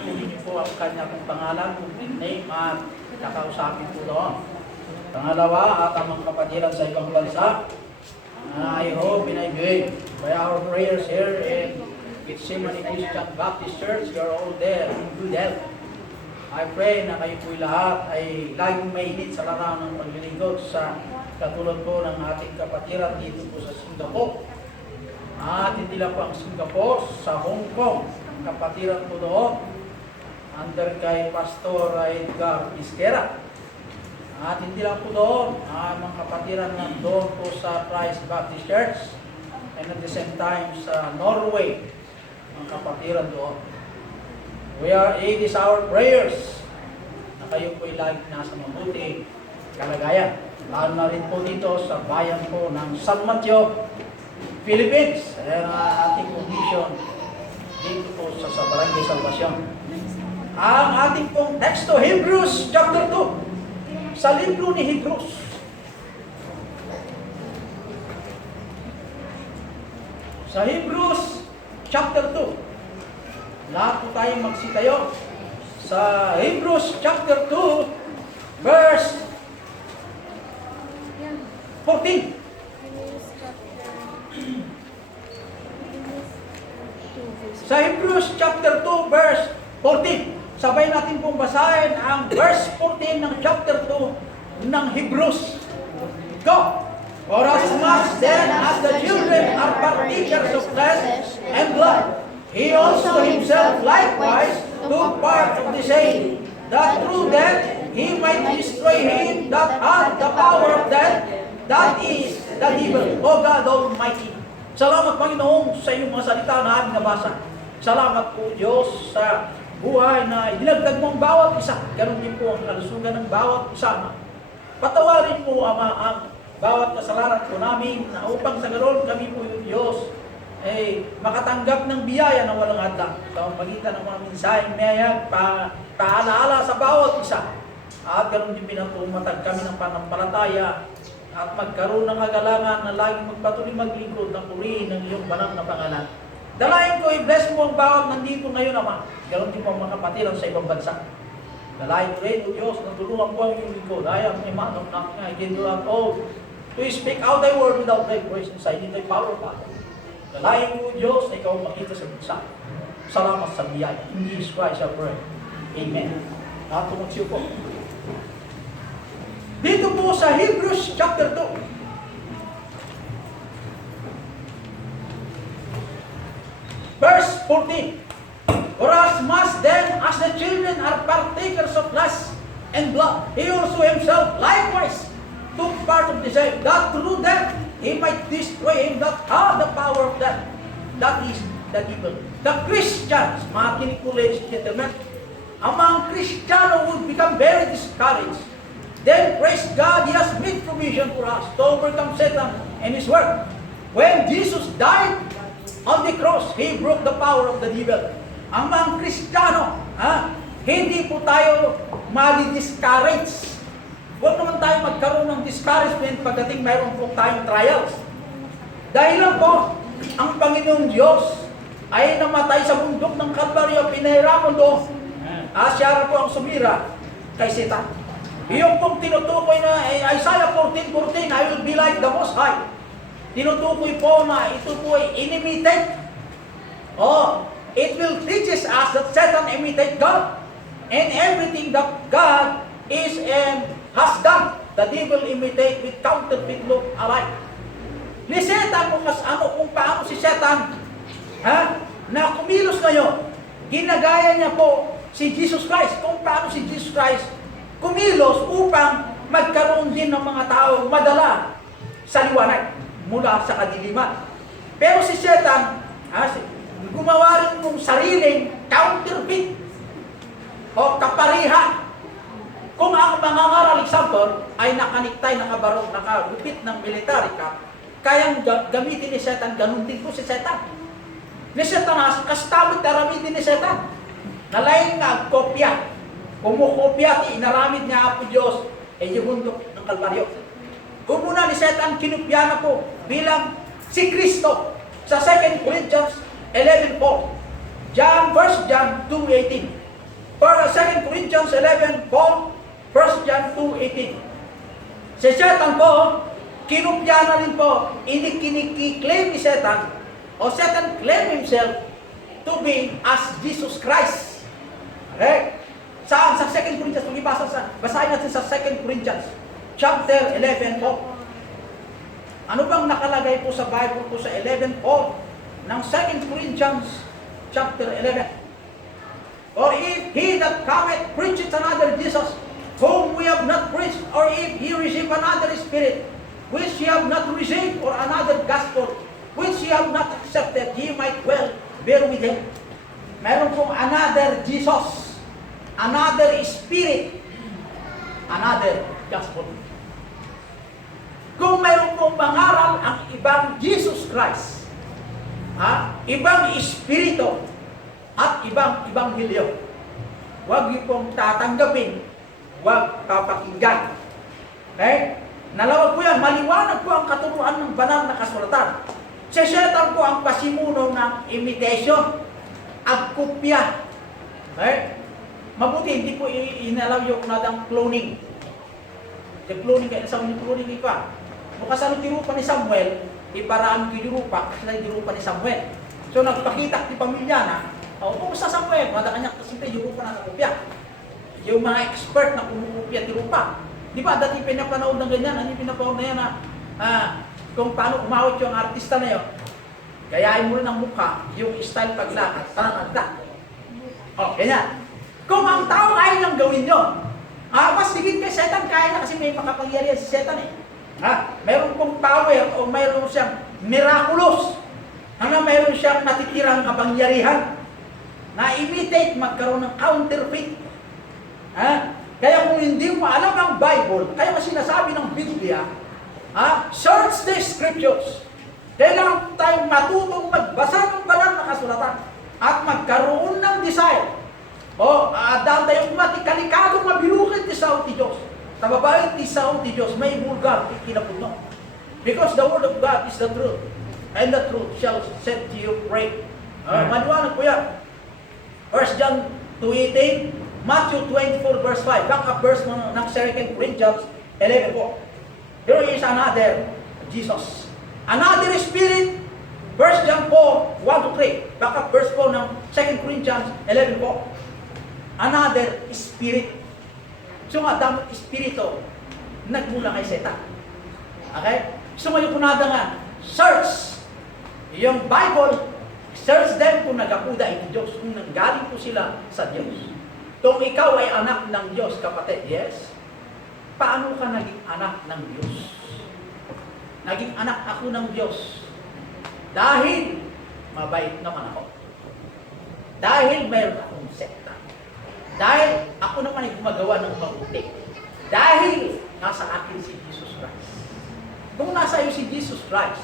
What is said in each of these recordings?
kunin niyo po ang kanyang pangalan, name, at kakausapin po doon. Pangalawa, at ang mga kapatiran sa ibang bansa, I hope and I believe by our prayers here in Gethsemane Christian Baptist Church, you are all there in good health. I pray na kayo po'y lahat ay laging mainit sa larangan ng paglilingkod sa katulad po ng ating kapatiran dito po sa Singapore. At hindi lang po ang Singapore, sa Hong Kong, kapatiran po doon, under kay Pastor Edgar Isquera. At hindi lang po doon, mga kapatiran na doon po sa Christ Baptist Church, and at the same time sa Norway, mga kapatiran doon. It is our prayers na kayo po'y lagi nasa mabuti kalagayan. Lalo na rin po dito sa bayan po ng San Mateo, Philippines. Ayan ang ating condition dito po sa Barangay Salvacion. Ang ating pong teksto, Hebrews chapter 2. Sa libro ni Hebrews. Sa Hebrews chapter 2. Lahat po tayo magsitayo sa Hebrews chapter 2, verse 14. Sa Hebrews chapter 2, verse 14. Sabay natin pong basahin ang verse 14 ng chapter 2 ng Hebrews. Go! For as much then as the children are partakers of flesh and blood, He also Himself likewise took part of the same, that through death He might destroy him that had the power of death, that is the devil, O God Almighty. Salamat, Panginoon, sa iyong mga salita na aming nabasa. Salamat po, Diyos, sa buhay na dinagdag mo ang bawat isa. Ganon din po ang kalusugan ng bawat isa. Patawarin mo, Ama, ang bawat kasalanan po namin na upang sa ganon kami po, Diyos, makatanggap ng biyaya na walang hadlang sa pagitan ng mga mensaheng mayag, paalaala sa bawat isa. At ganoon din pinatumatag kami ng panampalataya at magkaroon ng kagalangan na laging magpatuloy maglingkod na purihin ng iyong banal na pangalan. Dalayan ko, i-bless mo ang bawat nandito ngayon, Ama. Ganoon din po ang mga kapatiran sa ibang bansa. Dalayan ko rin, O Diyos, natulungan po ang iyong lingkod. I am a man of nothing, I give you up all. To speak out thy word without vibration, I need thy power, Father. Dalayan mo, Diyos, na ikaw makita sa bansa. Salamat sa biyaya. In Jesus Christ, I pray. Amen. Tumaksiyo po. Dito po sa Hebrews chapter 2. Verse 14. For as much then as the children are partakers of flesh and blood, He also Himself likewise took part of the same, that through death He might destroy him that had the power of death, that is the devil. The Christians, mga kinikulay gentlemen, ang mga Kristiyano would become very discouraged. Then, praise God, He has made provision for us to overcome Satan and his work. When Jesus died on the cross, He broke the power of the devil. Ang mga Kristiyano, hindi po tayo mali-discourage. Huwag naman tayo magkaroon ng discouragement pagdating mayroon po tayong trials. Dahil lang po, ang Panginoong Diyos ay namatay sa bundok ng Kalbaryo, pinahirapan doon. Siya po ang sumira kay Satan. Yung pong tinutukoy na Isaiah 14:14, I will be like the Most High. Tinutukoy po na ito po ay inimitate. It will teaches us that Satan imitate God. And everything that God is and has done, the devil imitate with counterfeit look alike. Ni Satan kung paano si Satan na kumilos ngayon, ginagaya niya po si Jesus Christ, kung paano si Jesus Christ kumilos upang magkaroon din ng mga tao madala sa liwanag mula sa kadiliman. Pero si Satan, gumawa rin ng sariling counterfeit o kaparihan. Kung ang mga ngaral example ay nakaniktay, nakabarok, nakalupit ng military cap, kayang gamitin ni Satan, ganun din po si Satan. Ni Satanas, kastamit naramitin ni Satan. Nalaing nga, kopya. Kumukopya, inaramid niya po Diyos, yung bundok ng Kalbaryo. Umuna ni Satan, kinupya na po bilang si Kristo sa 2 Corinthians 11:4. John 2:18. For 2 Corinthians 11, Paul, 1 John 2:18. Si Satan po, kinupya na rin po, kiniklaim ni Satan, o Satan claim himself to be as Jesus Christ. Okay? Saan? Sa 2 Corinthians, basahin natin sa 2 Corinthians, chapter 11 po. Ano bang nakalagay po sa Bible po sa 11 po ng 2 Corinthians, chapter 11? Or if he that cometh preacheth another Jesus, whom we have not preached, or if he receive another spirit, which ye have not received, or another gospel, which ye have not accepted, ye might well bear with him. Meron pong another Jesus, another spirit, another gospel. Kung mayroon pong mangaral ang ibang Jesus Christ, ibang espiritu, at ibang ibanghilyo, huwag niyo pong tatanggapin, huwag papakinggan. Okay? Nalawag po yan, maliwanag po ang katuruan ng banal na kasulatan. Si Satan po ang pasimuno ng imitation, agkopya. Okay? Mabuti, hindi po inalaw yung nadang cloning. Yung cloning, kaya nasaw yung cloning ipa. Bukas ano tirupa ni Samuel, iparaan ko tirupa, kasi na tirupa ni Samuel. So nagpakita ni pamilya na, kung sa Samuel, mada kanya kasi tirupa na nakopya. Yung mga expert na kumukopya tirupa. Di ba, dati pinapanood ng ganyan, ano yung pinapanood na yan kung paano umawit yung artista na yun. Gayahin mo rin ang mukha, yung style paglakad, parang agda. Ganyan. Kung ang tao ay nang gawin nyo, mas higit kay Satan, kaya na kasi may makapangyarihan si Satan eh. Mayroon pong power o mayroon siyang miraculous, mayroon siyang natitirang kapangyarihan na imitate, magkaroon ng counterfeit. Kaya kung hindi mo alam ang Bible, kaya mas sinasabi ng Biblia, search the scriptures. Kailangan tayong matutong magbasa ng banal na kasulatan at magkaroon ng desire. Dahil tayong matikalikadong mabilukid ti sao ti Diyos. Sa babae ti sao ti Diyos, may bulgar, kinapuno. Because the word of God is the truth. And the truth shall set you free. Maliwanag po yan. 1 John 2:18, Matthew 24 verse 5, back up verse ng 2 Corinthians 11 po. There is another Jesus. Another spirit, 1 John 4, 1-3, back up verse po ng 2 Corinthians 11 po. Another spirit. So nga, damang espiritu, nagmula kay Satan. Okay? So ngayon po nga, search yung Bible, search them kung nagapuda ito Diyos, kung nanggaling po sila sa Diyos. Kung ikaw ay anak ng Diyos, kapatid, yes? Paano ka naging anak ng Diyos? Naging anak ako ng Diyos dahil mabait naman ako. Dahil mayroon akong sekta. Dahil ako naman ay gumagawa ng mabuti. Dahil nasa akin si Jesus Christ. Kung nasa iyo si Jesus Christ,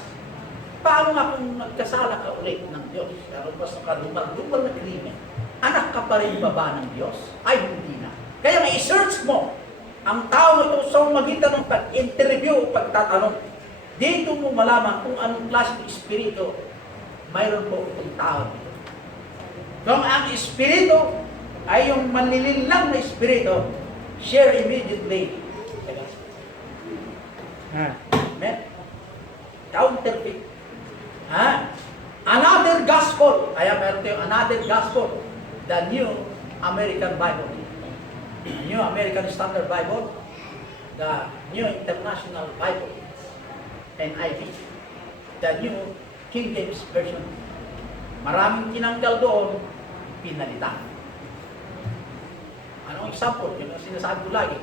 paano nga kung nagkasala ka ulit ng Diyos? Pero basta ka lumal na krimen, anak ka pa rin baba ng Diyos? Ay, hindi na. Kaya nga i-search mo ang tao ito sa magitan ng pag-interview o pagtatanong. Dito mo malaman kung anong klaseng espiritu mayroon po itong tao dito. Kung ang espiritu ay yung manlililang na espiritu, share immediately. Amen. Counterfeit. Another gospel. Kaya meron tayong another gospel. The New American Bible. The New American Standard Bible. The New International Bible. NIV. The New King James Version. Maraming tinanggal doon, pinalitan. Anong example? Yung sinasabi ko lagi.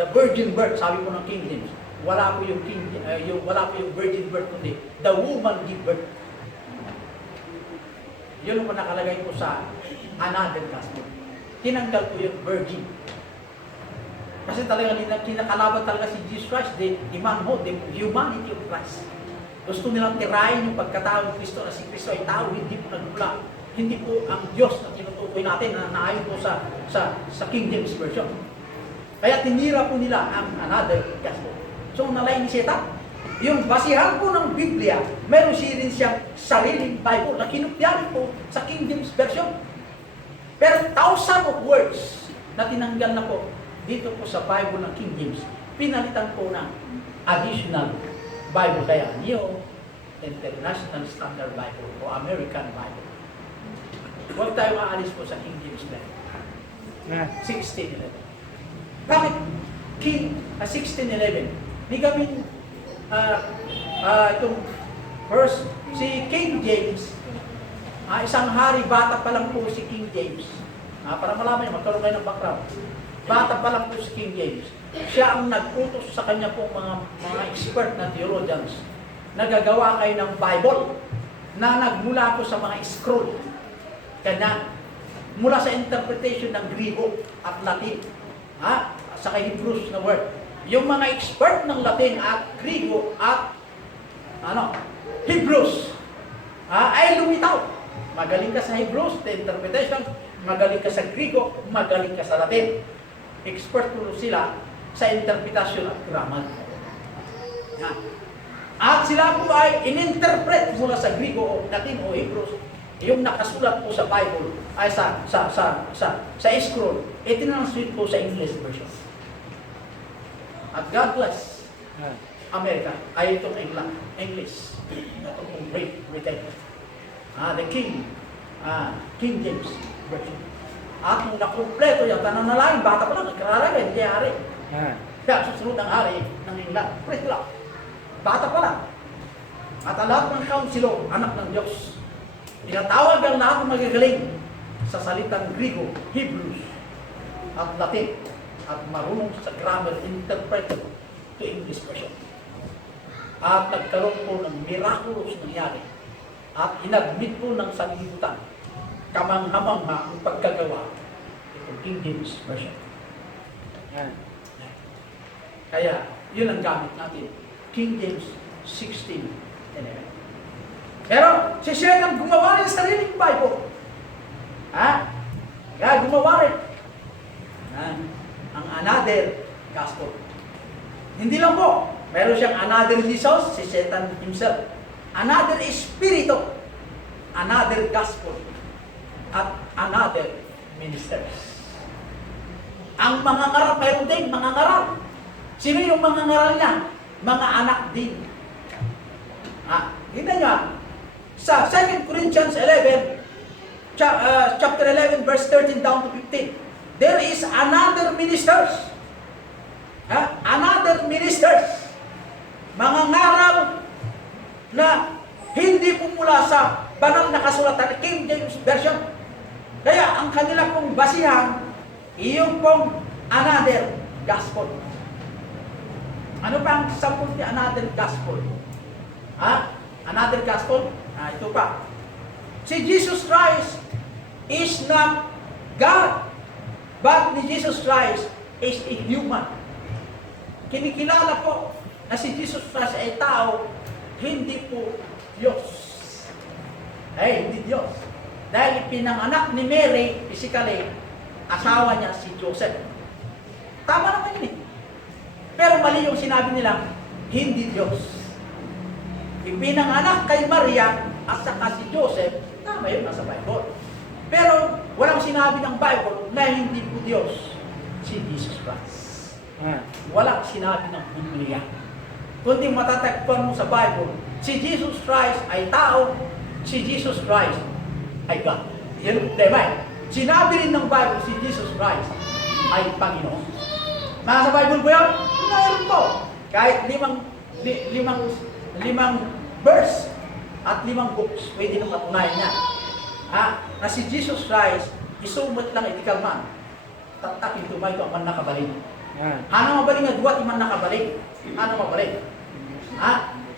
The virgin birth, sabi ko ng King James. Wala po yung virgin birth, kundi the woman give birth. Yun ang nakalagay po sa another gospel. Tinanggal po yung virgin. Kasi talaga kinakalaban talaga si Jesus Christ, the manhood, the humanity of Christ. Gusto nilang tirahin yung pagkatao ng Kristo na si Kristo ay tao, hindi po nagmula. Hindi po ang Diyos na tinutukoy natin na naayon po sa King James Version. Kaya tinira po nila ang another gospel. So nalain ni Satan. Yung basihan po ng Biblia, meron siya rin siyang sariling Bible na kinupya po sa King James Version. Pero thousand of words na tinanggal na po dito po sa Bible ng King James, pinalitan po ng additional Bible, kaya New International Standard Bible o American Bible. Huwag tayo aalis po sa King James na 1611. Bakit King 1611? Di kami itong first, si King James, isang hari, bata pa lang po si King James. Para malaman niyo, magkaroon kayo ng background. Bata pa lang po si King James. Siya ang nag-utos sa kanya pong mga expert na theologians na gagawa kayo ng Bible na nagmula po sa mga scroll. Kaya mula sa interpretation ng Griego at Latin, sa Hebrews na word. Yung mga expert ng Latin at Griego at Hebrews ay lumitaw. Magaling ka sa Hebrews, the interpretation, magaling ka sa Griego, magaling ka sa Latin. Expert po sila sa interpretation at grammar. At sila po ay ininterpret mula sa Griego o Latin o Hebrews. Yung nakasulat po sa Bible ay sa scroll, itinranslate po sa English version. At God bless America ay itong English. Ito pong Great Britain. The King James version. At nung nakumpleto yung tananalain, bata pa lang, nagkararagay, hindi hari. Kaya susunod ang hari ng England. Praise God. Bata pa lang. At ang lahat ng councilor, anak ng Diyos. Tinatawag ang lahat ng magagaling sa salitang Griego, Hebrews, at Latin, at marunong sa grammar, interpreted to English version. At nagkaroon po ng miraculous nangyari. At inadmit po ng sanlibutan, kamangha-mangha ang pagkagawa ng King James version. Kaya, yun ang gamit natin. King James 16:11. Pero, si Shedon gumawa rin sa sariling Bible. Kaya gumawa rin. Ang another gospel. Hindi lang po. Meron siyang another Jesus, si Satan himself. Another Espiritu. Another gospel. At another ministers. Ang mga ngarap, meron din mga ngarap. Sino yung mga ngarap niya? Mga anak din. Kita niya, sa 2 Corinthians 11, chapter 11, verse 13 down to 15, there is another ministers. Another ministers. Mga ngaral na hindi pumula sa banal na kasulatan, King James Version. Kaya ang kanila pong basihan, iyong pong another gospel. Ano pa ang sampul ni another gospel? Another gospel? Ito pa. Si Jesus Christ is not God, but ni Jesus Christ is a human. Kinikilala po na si Jesus Christ ay tao, hindi po Diyos. Hindi Diyos. Dahil pinanganak ni Mary, physically, asawa niya si Joseph. Tama naman yun eh. Pero mali yung sinabi nila, hindi Diyos. Ipinanganak kay Maria at saka si Joseph, tama yun, nasa Bible. Pero walang sinabi ng Bible na hindi po Diyos si Jesus Christ. Walang sinabi ng Biblia. Kundi matatagpuan mo sa Bible, si Jesus Christ ay tao, si Jesus Christ ay God. Yan ang problema eh. Sinabi rin ng Bible, si Jesus Christ ay Panginoon. Nasa Bible po yan? Mayroon po. Kahit limang verse at 5 books, pwede nang matunayan niya. Na si Jesus Christ, isumot lang itikal man. Tatakin tumay ito ang man nakabaling. Ano mabaling nga duwat man nakabaling? Ano mabaling?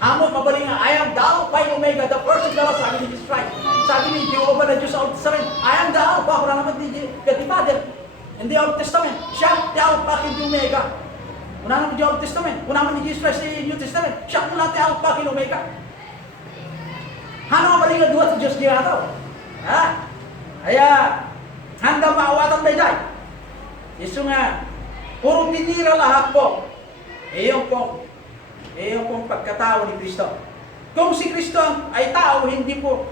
Amo mabaling nga, I am the Alpha and Omega, the first and the last, sabi ni Jesus Christ. Sabi ni Jehovah na Diyos sa Old Testament, I am the Alpha, kung naman ni God the Father. In the Old Testament, siya, the Alpha and the Omega. Kung naman ni Old Testament, kung naman ni Jesus Christ sa New Testament, siya kung natin Alpha and Omega. Ano mabaling nga duwat sa Diyos niya ito? Kaya, handa maawatan tayo dahil. Yesu nga, puro tinira lahat po. Iyong pong pagkatao ni Kristo. Kung si Kristo ay tao, hindi po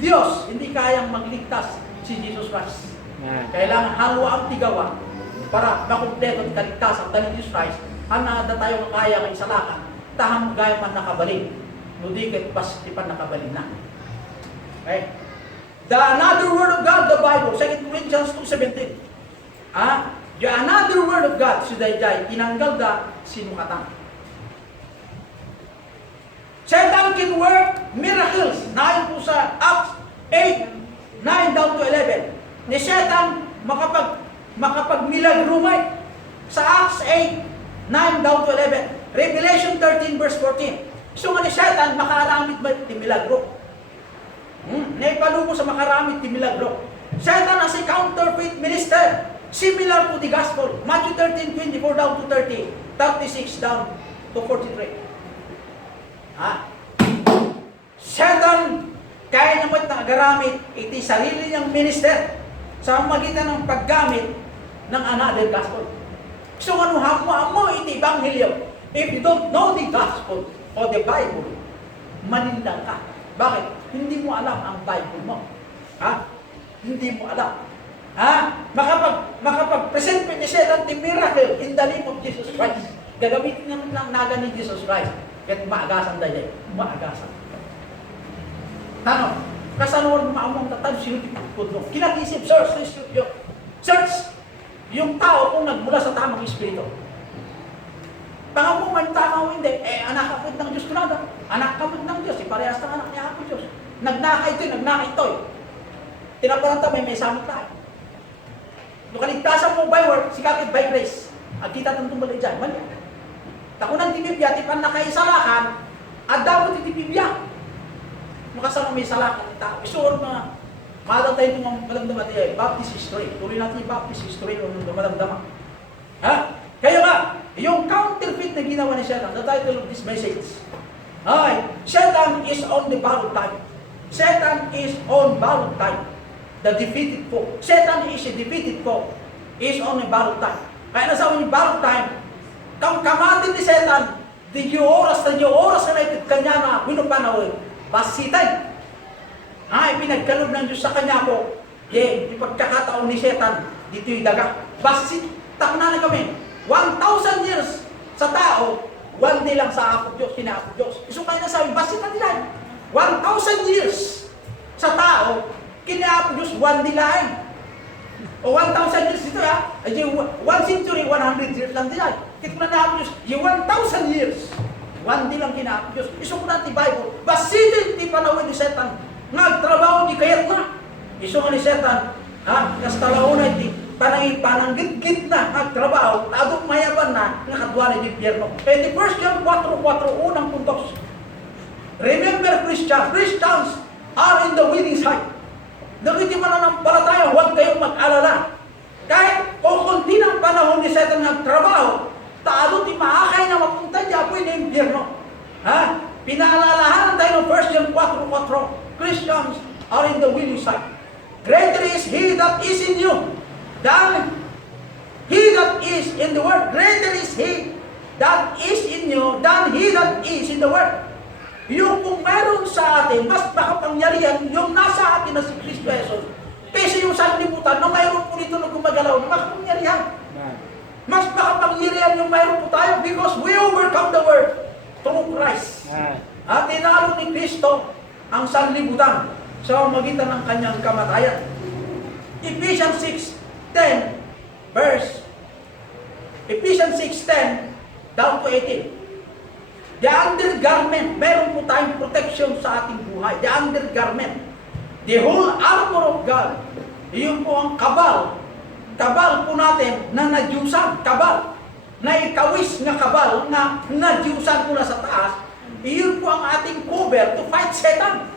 Diyos, hindi kayang magligtas si Jesus Christ. Kailangan halwa ang tigawa para makumpleto at kaligtasan dahil Jesus Christ, hanada tayo kaya ng isalakan, tahang gaya man nakabalik. Nudikit pas tipan nakabalik na. Okay? The another word of God, the Bible, 2 Corinthians 2:17. The another word of God, sudayjay, tinanggal da sinukatan. Satan can work miracles. Nahin po sa Acts 8:9 down to 11. Ni Satan makapag-milagrumay sa Acts 8:9 down to 11. Revelation 13 verse 14. So nga ni Satan, makaramit ba ti milagro? Naipalubo sa makaramit ti milagro. Satan as a counterfeit minister, similar to the gospel. Matthew 13:24 down to 30, 36 down to 43. Satan, kaya naman nagagamit iti sarili niyang minister sa magitan ng paggamit ng another gospel. So ano mo iti ebanghelyo? If you don't know the gospel o the Bible, maninlang ka. Bakit? Hindi mo alam ang Bible mo. Hindi mo alam. Makapag-present pa ni Satan the miracle in the name of Jesus Christ. Gagamitin naman lang naga ni Jesus Christ. Kahit maagasan dahil. Maagasan. Tanong, kasaluan maamong tatalo sino tipagpod mo? Kinag-isip, search yung tao kung nagmula sa tamang espiritu. Pangamong man tama o hindi, anak kapod ng Diyos kunada. Anak kapod ng Diyos, parehas ng anak niya kapod Diyos. Nagnakay ito'y. Tinaparanta may samot tayo. Nung kaligtasan mo by word, sikapit by grace. At kita itong tumbalik dyan, mali. Takunan ti Biblia, tipan na kayo salakan, at dapat ti Biblia. Makasama may salakan ni tao. Isuor na, madang tayo itong malamdaman niya, Baptist history. Tuloy natin yung Baptist history, o malamdaman. Kaya nga, yung counterfeit na ginawa ni Satan, the title of this message, Satan is on the borrowed time. Satan is on borrowed time. The defeated foe. Satan is a defeated foe. Is on a borrowed time. Kaya nasabi niyo borrowed time, kang kamatin ni Satan, di oras na ito kanya na winupanawin, basitan. Ipinagkalob ng Diyos sa kanya po, ipagkakataon ni Satan, dito'y daga. Basit, takna na kami. 1,000 years sa tao, 1 day lang sa Apo Diyos, kina Apo Diyos. So kaya nasabi, basit na nila. 1,000 years sa tao, kina Apo Diyos, 1 day lang. O 1,000 years dito 1 century, 100 years lang nila. Kikuna na Apo Diyos, yung 1,000 years, 1 day lang kina Apo Diyos. Iso ko na ti Bible, basitin ti panawin ni Satan, nagtrabaho di kayat na. Iso nga ni Satan, kastalao na iti, pananggit-git na nagtrabaho, adong mayaban na, nakadwa ni Pierno. Kaya di 1 John 4:4, unang puntos. Remember Christians are in the winning side. Nakiti mananampalataya, huwag kayong mag-alala. Kahit kung kunti ng panahon ni Satan nagtrabaho, taado ti maakay na mapunta niya po yung impyerno. Pinaalalahanan tayo ng 1 John 4:4. Christians are in the winning side. Greater is He that is in you than he that is in the world. Greater is He that is in you than he that is in the world. Yung kung meron sa atin, mas makapangyarihan yung nasa atin na si Kristo Jesus. Kasi yung sanlibutan, na mayroon po dito na gumagalaw, na makapangyarihan. Mas makapangyarihan yung mayroon po tayo because we overcome the world through Christ. At tinalo ni Kristo ang sanlibutan sa magitan ng kanyang kamatayan. Ephesians 6:10 down to 18. The undergarment, meron po tayong protection sa ating buhay. The undergarment. The whole armor of God. Iyon po ang kabal. Kabal po natin na nadyusan. Kabal. Na ikawis na kabal na nadyusan po na sa taas. Iyon po ang ating cover to fight Satan.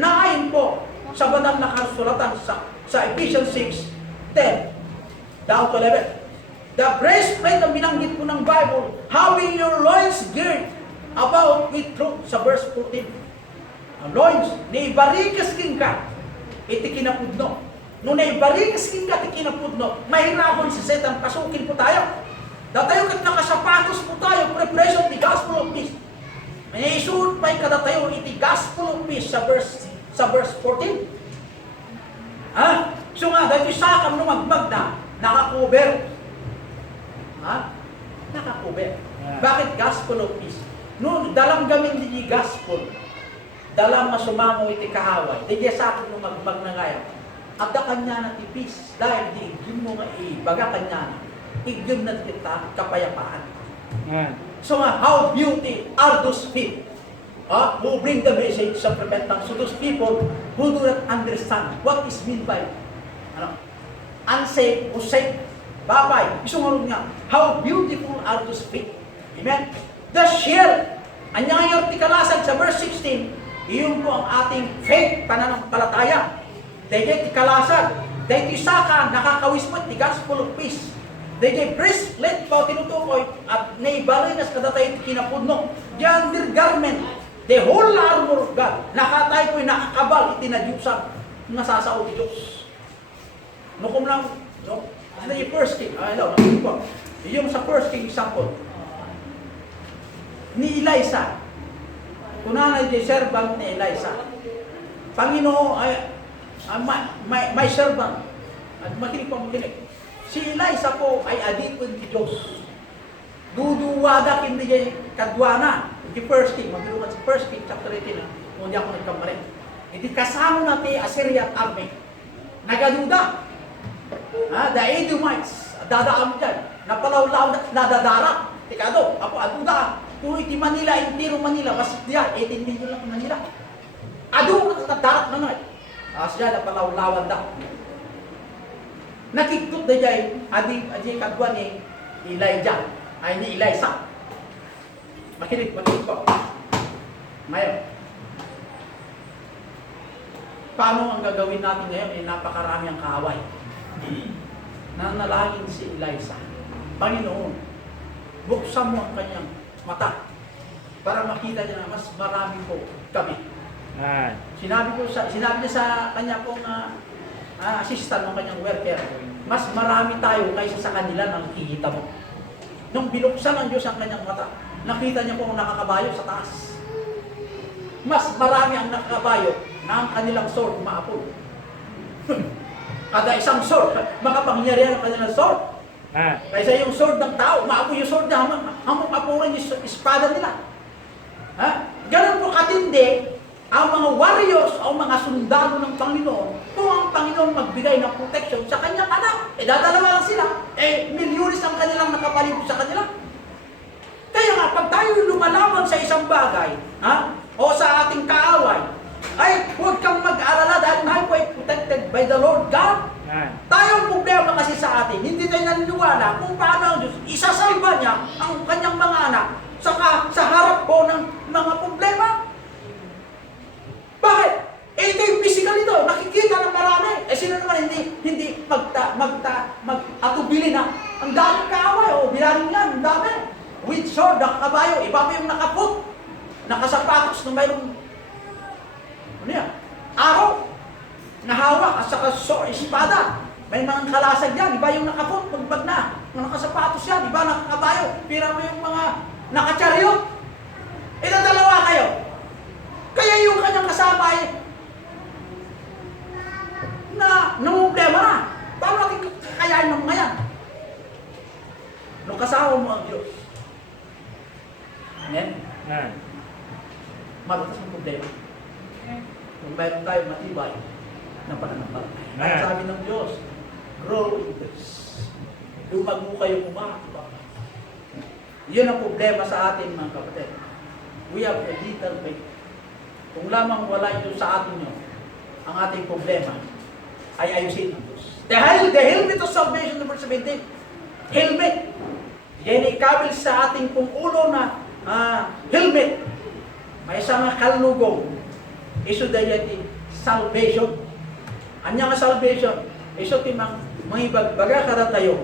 Naayon po sa banal na kasulatan sa Ephesians 6:10 down to 11. The breastplate na binanggit po ng Bible, having your loins girt about with truth sa verse 14. Ang loins, naibarikas king ka, iti kinapudno. Nung naibarikas king ka, iti kinapudno, mahirapon si Satan, pasukin po tayo. Datayo kat nakasapatos po tayo, preparation the gospel of peace. May isuot pa ikadatayo iti gospel of peace sa verse 14. Ha? So nga, dahil isakam no magmag na, nakakover. Ha? Nakakover. Bakit gospel of peace? No, dalam gamin di gospel. Dalam masumamo iti kahaway. Di sa akin no magmag na gaya. Abda kanya na ti peace. Dahil di igyum mo nga baga kanya na. Igyum na kita kapayapaan. So nga, how beauty are those feet who bring the message of repentance to those people who do not understand what is meant by unsafe or safe. Babay, isungarod nga, how beautiful are those feet. Amen? The shield, anya ngayon tikalasan sa verse 16, iyon po ang ating faith, pananampalataya. Dahil tikalasan, dahil tisaka, nakakawis mo, the gospel of peace. Dahil breastplate pa tinutukoy at naibarinas kadatay kinapudno. The undergarment, the whole armor of God. Nakatay ko'y nakakabal, itinadyusan, nasasao ti Diyos. No, kung lang, no? Ano yung first king? Yung sa first king example, ni Elisha, kunanay di servant ni Elisha, Panginoon, my servant, at makinig. Si Elisha po ay adipon ti Diyos. Duduwada hindi niya kadwana. Di first king, maglukan sa first king, chapter 18, kung di ako nagkamarin. Hindi kasama natin Assyrian army. Nagaduda. The Edomites, dadaan dyan. Napalawlaw na nadadarak. Tikado, ako aduda. Kung iti Manila, intiro Manila, mas diyan, 18 million lang Manila. Adu, natadarak na nga. Asya, napalawlawan da. Nakikot na dyan, adi kadwa ni Elijah, ay ni Elisha. Makinig po. Ngayon, paano ang gagawin natin ngayon? Napakarami ang kaaway. Nanalangin si Elisha, Panginoon, buksan mo ang kanyang mata para makita niya na mas marami po kami. Sinabi niya sa kanya pong assistant ng kanyang worker, mas marami tayo kaysa sa kanila nang nakikita mo. Nung binuksan ng Diyos ang kanyang mata, nakita niya po ang nakakabayo sa taas. Mas marami ang nakakabayo na ang kanilang sword maapol. Kada isang sword, makapangyarihan ang kanilang sword. Kaysa yung sword ng tao, maapoy yung sword na hamang apuran yung espada nila. Ganun po katindi ang mga warriors o mga sundalo ng Panginoon kung ang Panginoon magbigay ng protection sa kanyang anak. Dadalawa lang sila. Milyones ang kanilang nakapalibot sa kanila. Kaya nga, pag tayo lumalaban sa isang bagay, o sa ating kaaway, ay huwag kang mag-alala dahil tayo ay protected by the Lord God. Tayo ang problema kasi sa atin, hindi tayo naniniwala kung paano ang Diyos isasalba niya ang kanyang mga anak sa harap po ng mga problema. Bakit? Ito yung physical ito, nakikita ng marami. Sino naman hindi mag-atubili na ang daming kaaway, bilangin yan, ang dami. With sword, nakakabayo, iba pa yung nakaput, nakasapatos na mayroong araw, nahawak at saka espada. May mga kalasag yan, iba yung nakaput, pagbag na, nakasapatos yan, iba nakakabayo, pira mo yung mga nakacharyot. Dalawa kayo. Kaya yung kanyang kasama ay problema na. Paano natin kakayain ng mga yan? Nung kasama mo ang Diyos. Amen? Malutas ang problema. Kung mayroon tayo matibay na pananampalataya. At sabi ng Diyos, grow in this. Lumago kayo kumakaba. Yun ang problema sa atin mga kapatid. We have a little faith. Kung lamang wala ito sa atin nyo, ang ating problema ay ayusin ng Diyos. The helmet of salvation, number 17. Helmet. Yan ikabil sa ating pong ulo na helmet. May isang kalugong. Iso dayati salvation. Anya nga salvation. Iso timang mga ibagbaga kada tayo.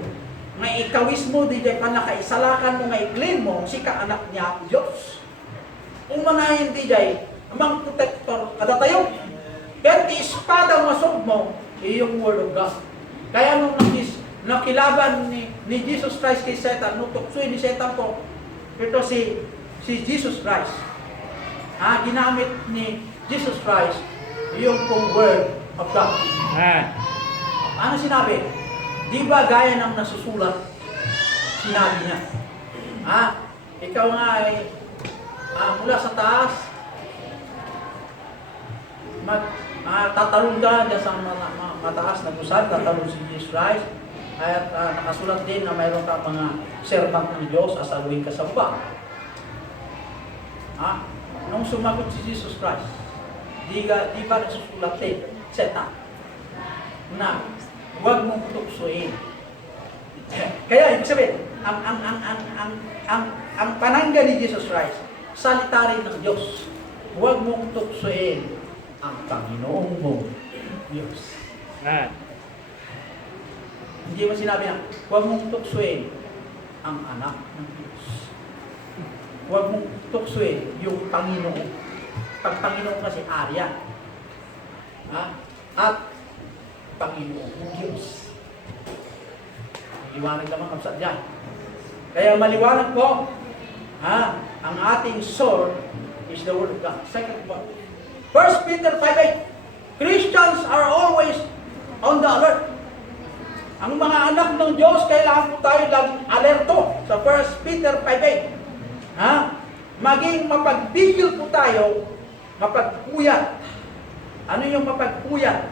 Nga ikawis mo, di dyan ka nakaisalakan mo, nga i-claim mo, si kaanak niya, Diyos. Kung manahin di dyan, amang protector kada tayo. Pero ti espada masog mo, iyong word of God. Kaya nung nakilaban ni Jesus Christ kay Satan, nung tuksoy ni Satan po, ito si Jesus Christ. Ginamit ni Jesus Christ yung pong word of God. Ano sinabi? Di ba gaya ng nasusulat? Sinabi niya. Ikaw nga ay mula sa taas, tatalon ka dyan sa mataas na gusal, tatalon si Jesus Christ. At nakasulat din na mayroon ka mga servant ng Diyos, asaluhin ka sa baba. Nung sumagot si Jesus Christ, di ba nasusulat din, seta, na huwag mong tuksoin. Kaya ibig sabihin, ang panangga ni Jesus Christ, salita rin ng Diyos. Huwag mong tuksoin ang Panginoong mong Diyos. Hindi mo sinabi na, huwag mong tuksoin ang anak ng Diyos. Huwag mong tuksoin yung Panginoon. Pag Panginoon kasi Arya. At Panginoon ng Diyos. Maliwanag naman ang sadya. Kaya maliwanag po, ang ating sword is the Word of God. Second one. 1 Peter 5:8. Christians are always on the alert. Ang mga anak ng Diyos, kailangan po tayo laging alerto sa 1 Peter 5:8. Maging mapagpigil po tayo, mapagpuyat. Ano yung mapagpuyat?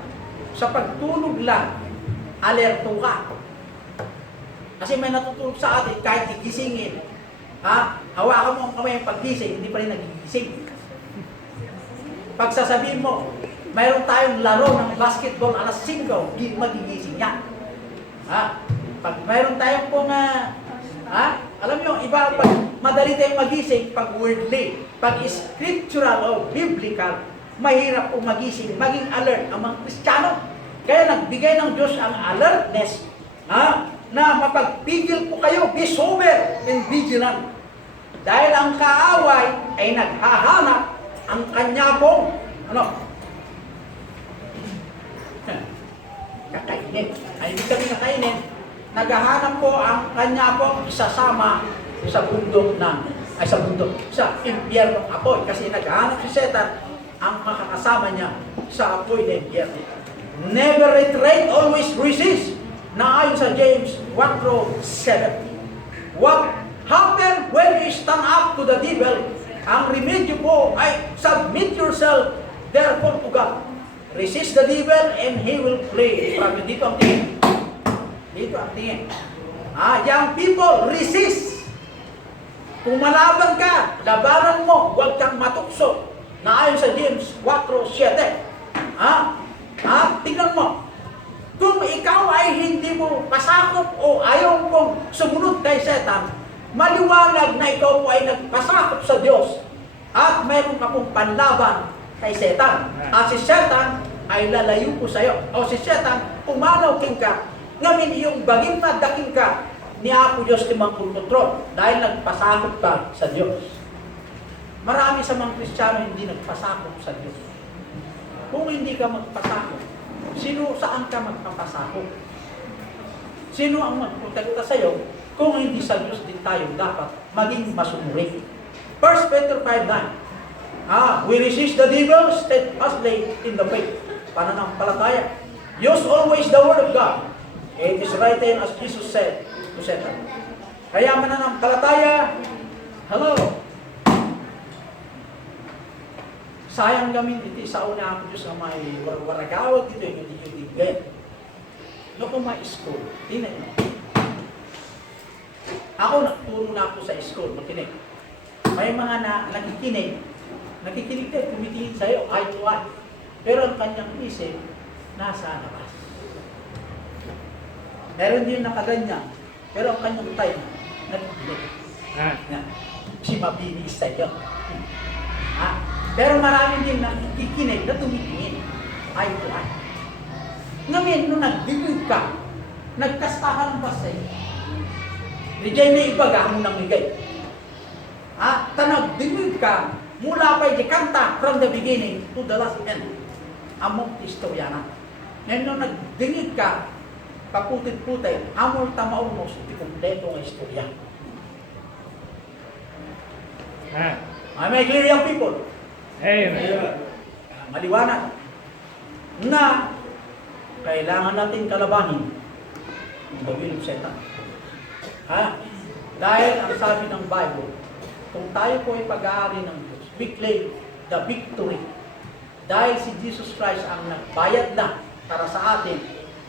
Sa pagtulog lang, alerto ka. Kasi may natutulog sa atin kahit gigisingin. Hawakan mo ang kamay yung paggising, hindi pa rin nagigising. Pag sasabihin mo, mayroon tayong laro ng basketball alas 5, magigising yan. Pag mayroon tayong pong, alam nyo, iba, pag madali tayong magising, pag wordly, pag scriptural o biblical, mahirap pong magising, maging alert ang mga Kristiyano. Kaya nagbigay ng Diyos ang alertness, na mapagpigil po kayo, be sober and vigilant. Dahil ang kaaway ay naghahanap ang kanya pong, kakainin. Ay, hindi kami kakainin. Naghahanap po ang kanya pong isasama sa bundok sa impyernong apoy. Kasi naghahanap si Satan ang makakasama niya sa apoy ng impyerno. Never retreat, always resist. Na ayon sa James 4:7. What happen when you stand up to the devil? Ang remedyo po ay submit yourself therefore to God. Resist the devil and he will flee from you. Dito ang tingin. Dito ang tingin. Young people, resist. Kung malaban ka, labanan mo, huwag kang matukso. Na ayon sa James 4:7. Tingnan mo. Kung ikaw ay hindi mo pasakop o ayaw mong sumunod kay Satan, maliwanag na ikaw po ay nagpasakop sa Diyos at mayroon ka pong panlaban kay Satan. At si Satan ay lalayo po sa iyo. O si Satan, umanaw king ka, ngamin iyong baging madaking ka ni Apo Diyos timang kontrol dahil nagpasakop ka sa Diyos. Marami sa mga Kristiyano hindi nagpasakop sa Diyos. Kung hindi ka magpasakop, saan ka magpapasakop? Sino ang magprotekta sa iyo kung hindi sa Diyos din tayo dapat maging masumuri? 1 Peter 5:9. We resist the devil steadfastly in the faith. Pananampalataya. Use always the word of God. It is written as Jesus said to Satan. Kaya mananampalataya, hello. Sayang gamin iti sa una ako Diyos na may waragawag dito, hindi ganyan. No kung may school, tinan nyo. Ako nagturo na ako sa school, makinig. May mga nakikinig din, tumitingin sa'yo, eye to eye. Pero ang kanyang isip, nasa labas. Meron din nakaganyan, pero ang kanyang time, nakikinig. Si mabinis sa'yo. Pero marami din nakikinig na tumitingin. Eye to eye. Ngayon, nung nagdigig ka, nagkastahan ba sa'yo? Rijay na ibaga mo nang igay. Nagdigig ka, mula pa kanta from the beginning to the last end. Among istorya na. Ngayon, nung nagdigig ka, paputit-putay, amol tamaw mo sa kompleto ng istorya. Am I clear, young people? Amen. Maliwanag na kailangan natin kalabanin the will of Satan. Dahil ang sabi ng Bible, kung tayo po ay pag-aari ng Diyos, we claim the victory. Dahil si Jesus Christ ang nagbayad na para sa atin,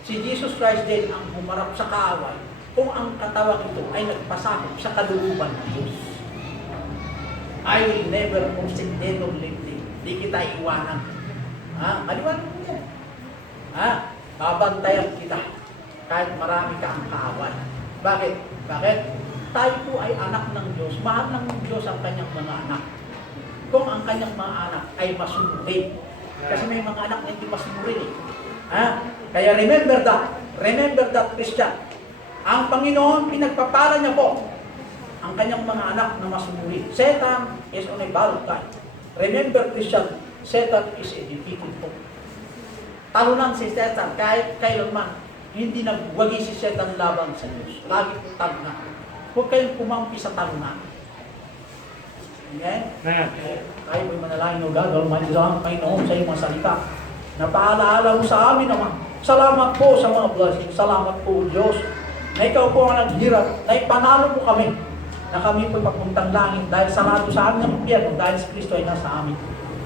si Jesus Christ din ang humarap sa kaaway kung ang katawang ito ay nagpasakop sa kalooban ng Diyos. I will never forsake thee nor leave thee. Di kita iwanan. Maliwanag mo yan. Babantayan kita kahit marami ka ang kaaway. Bakit? Tayo po ay anak ng Diyos. Mahal ng Diyos ang kanyang mga anak. Kung ang kanyang mga anak ay masunurin. Kasi may mga anak na hindi masunurin eh. Kaya remember that Christian. Ang Panginoon, pinagpapala niya po ang kanyang mga anak na masunurin. Satan is on a borrowed time. Remember Christian, Satan is a defeated foe. Talunan si Satan kahit kailanman. Hindi nagwagi si Satan laban sa Diyos. Lagi po talunan. Huwag kayong kumampi sa talunan. Amen? Kayo po'y manalangin o God, Almighty God, Panginoon sa iyong mga salita. Napaalaala mo sa amin naman. Salamat po sa mga blessings. Salamat po, Diyos, na ikaw po ang naghirap, na ipanalo mo kami, na kami po'y papuntang langit dahil sarado sa amin ng impyerno dahil si Kristo ay nasa amin.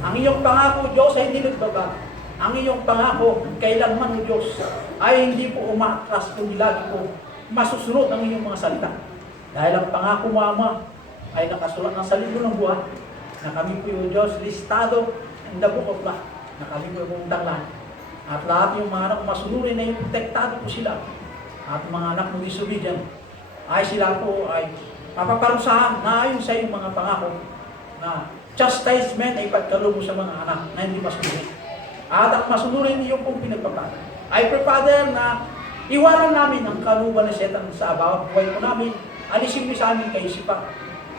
Ang iyong pangako, Diyos, ay hindi nagbabago. Ang iyong pangako, kailanman o Diyos, ay hindi po umatras, kundi lagi po masusunod ang iyong mga salita. Dahil ang pangako mo, Ama, ay nakasulat ng sa libro ng buhay, na kami po yung Diyos, listado in the book of life, na kami po yung langit. At lahat yung mga anak masunurin na yung protektado po sila. At mga anak mo disobedient, ay sila po ay mapaparusahan na ayon sa iyong mga pangako, na chastisement ay pagkaloob mo sa mga anak na hindi masunurin. At ang masunurin niyo pong pinagpapala. I pray, Father, na iwanan namin ang kalooban ng Satan sa bawat buhay po namin. Alisin mo sa amin kaisipan.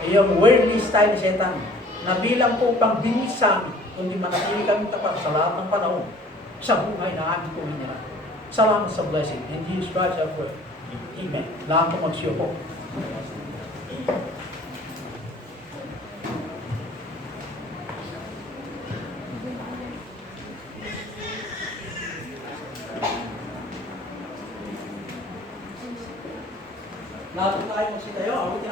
Yung worldly style ni Satan, na bilang po pang binis sa amin, kundi manatili kami tapat sa lahat ng panahon, sa buhay na amin po hinira. Salamat sa blessing. In Jesus Christ I pray. Amen. Lahat po magsiyo po. Lahat tayo magsitayo.